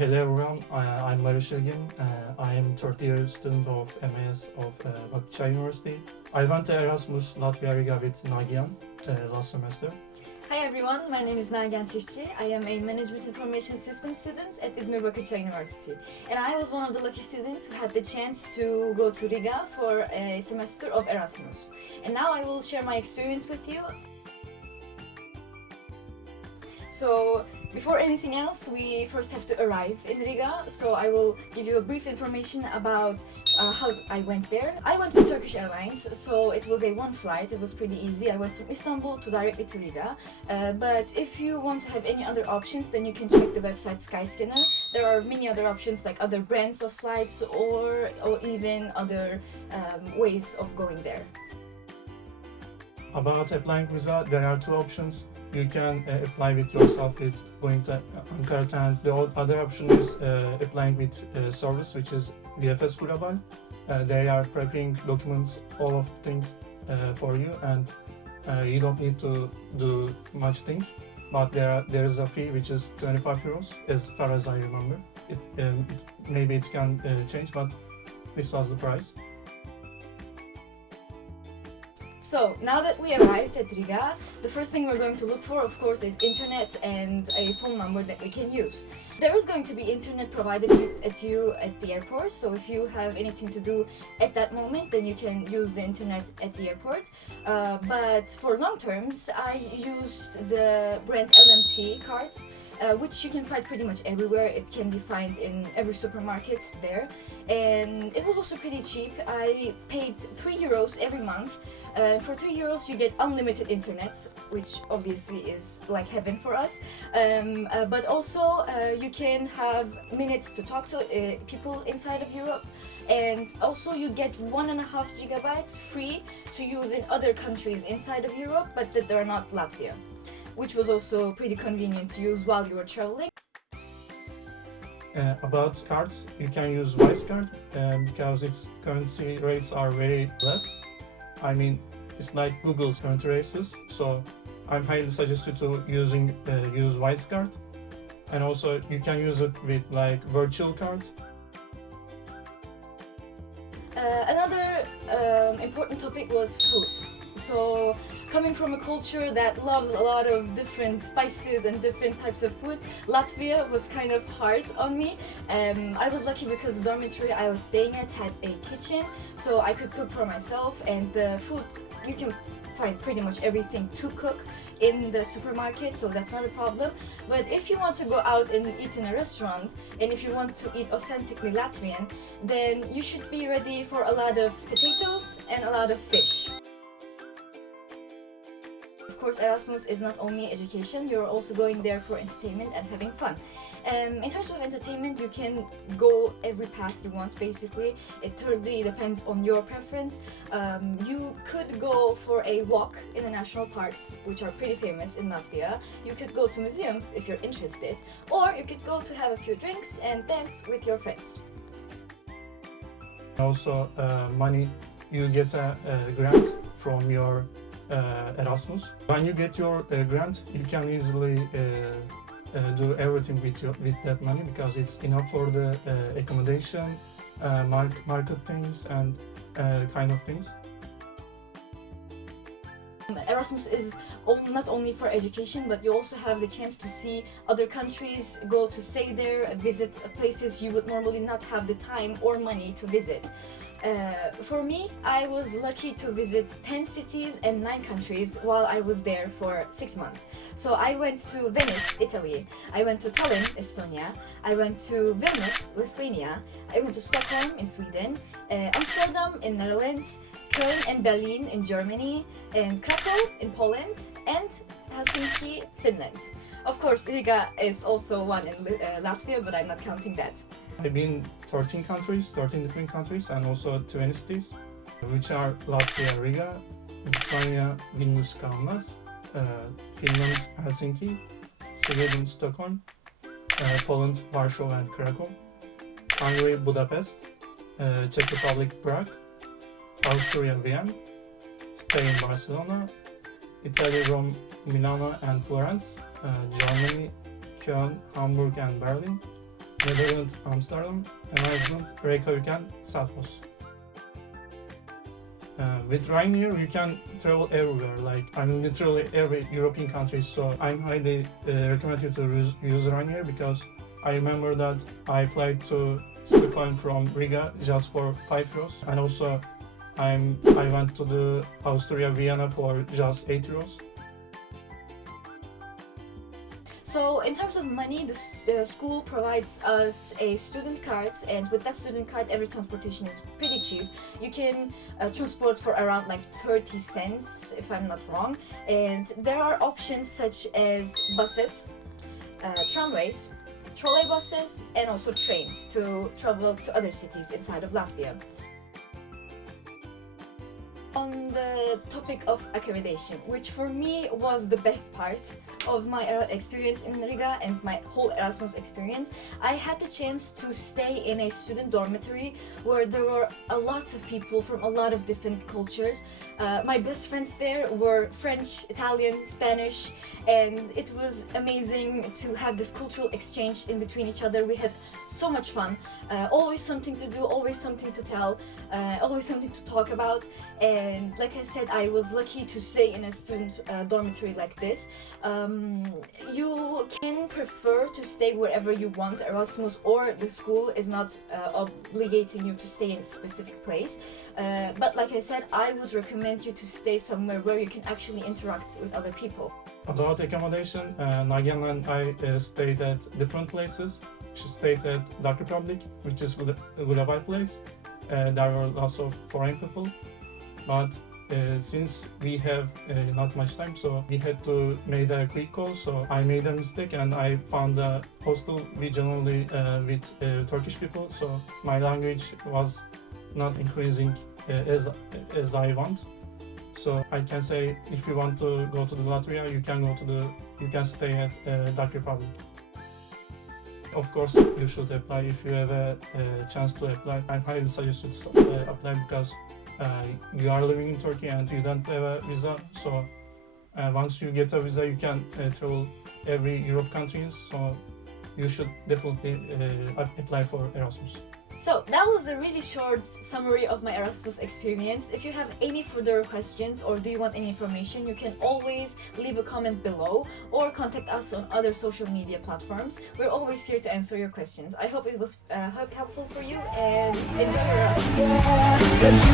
Hello everyone, I'm Barış İlgin. I am third year student of MAS of Çiftçi University. I went to Erasmus Latvia Riga with Nagihan last semester. Hi everyone, my name is Nagihan Çiftçi. I am a Management Information System student at İzmir Bakırçay University. And I was one of the lucky students who had the chance to go to Riga for a semester of Erasmus. And now I will share my experience with you. So, before anything else, we first have to arrive in Riga, so I will give you a brief information about how I went there. I went with Turkish Airlines, so it was a one flight, it was pretty easy. I went from Istanbul directly to Riga, but if you want to have any other options, then you can check the website Skyscanner. There are many other options like other brands of flights or even other ways of going there. About applying visa, there are two options. You can apply with yourself with going to Ankara, and the other option is applying with service, which is VFS Global. They are prepping documents, all of things for you, and you don't need to do much thing. But there is a fee which is 25 euros, as far as I remember. Maybe it can change, but this was the price. So, now that we arrived at Riga, the first thing we're going to look for, of course, is internet and a phone number that we can use. There is going to be internet provided at the airport, so if you have anything to do at that moment, then you can use the internet at the airport. But for long terms, I used the brand LMT card, which you can find pretty much everywhere. It can be found in every supermarket there, and it was also pretty cheap. I paid 3 euros every month. For 3 euros you get unlimited internet, which obviously is like heaven for us, but also you can have minutes to talk to people inside of Europe, and also you get 1.5 gigabytes free to use in other countries inside of Europe, but that are not Latvia, which was also pretty convenient to use while you were traveling. About cards, you can use Wise card because its currency rates are very less. I mean, it's like Google's currency rates, so I'm highly suggested to use Wise card, and also you can use it with like virtual card. Another important topic was food. So, coming from a culture that loves a lot of different spices and different types of foods, Latvia was kind of hard on me. I was lucky because the dormitory I was staying at had a kitchen, so I could cook for myself, and the food, you can find pretty much everything to cook in the supermarket, so that's not a problem. But if you want to go out and eat in a restaurant, and if you want to eat authentically Latvian, then you should be ready for a lot of potatoes and a lot of fish. Of course, Erasmus is not only education, you're also going there for entertainment and having fun. In terms of entertainment, you can go every path you want, basically. It totally depends on your preference. You could go for a walk in the national parks, which are pretty famous in Latvia. You could go to museums if you're interested, or you could go to have a few drinks and dance with your friends. Also, money, you get a grant from your Erasmus. When you get your grant, you can easily do everything with that money because it's enough for the accommodation, market things, and kind of things. Erasmus is not only for education, but you also have the chance to see other countries, go to stay there, visit places you would normally not have the time or money to visit. For me, I was lucky to visit 10 cities and 9 countries while I was there for 6 months. So I went to Venice, Italy. I went to Tallinn, Estonia. I went to Vilnius, Lithuania. I went to Stockholm in Sweden, Amsterdam in Netherlands, Köln and Berlin in Germany, and Krakow in Poland, and Helsinki, Finland. Of course, Riga is also one in Latvia, but I'm not counting that. I've been 13 different countries, and also 20 cities, which are Latvia, Riga, Lithuania, Vilnius, Kaunas, Finland, Helsinki, Sweden, Stockholm, Poland, Warsaw and Krakow, Hungary, Budapest, Czech Republic, Prague, Austria, Vienna, Spain, Barcelona, Italy, Rome, Milano and Florence, Germany, Köln, Hamburg and Berlin, Nederland, Amsterdam, and Iceland, Reykjavik and Selfoss. With Ryanair, you can travel everywhere, like literally every European country. So I'm highly recommend you to use Ryanair because I remember that I fly to Stockholm from Riga just for €5, and also I went to the Austria Vienna for just €8. So in terms of money, the school provides us a student card, and with that student card, every transportation is pretty cheap. You can transport for around like 30 cents, if I'm not wrong. And there are options such as buses, tramways, trolleybuses, and also trains to travel to other cities inside of Latvia. On the topic of accommodation, which for me was the best part of my experience in Riga and my whole Erasmus experience, I had the chance to stay in a student dormitory where there were lots of people from a lot of different cultures. My best friends there were French, Italian, Spanish, and it was amazing to have this cultural exchange in between each other. We had so much fun, always something to do, always something to tell, always something to talk about. And like I said, I was lucky to stay in a student dormitory like this. You can prefer to stay wherever you want. Erasmus or the school is not obligating you to stay in a specific place. But like I said, I would recommend you to stay somewhere where you can actually interact with other people. About accommodation, Nagihan and I stayed at different places. She stayed at Czech Republic, which is a global place. There were lots of foreign people. But since we have not much time, so we had to make a quick call. So I made a mistake and I found a hostel regionally with Turkish people. So my language was not increasing as I want. So I can say if you want to go to the Latvia, you can stay at Czech Republic. Of course, you should apply if you have a chance to apply. I highly suggest you to apply because you are living in Turkey and you don't have a visa. So once you get a visa, you can travel every Europe countries. So you should definitely apply for Erasmus. So that was a really short summary of my Erasmus experience. If you have any further questions or do you want any information, you can always leave a comment below or contact us on other social media platforms. We're always here to answer your questions. I hope it was helpful for you and enjoy your Erasmus.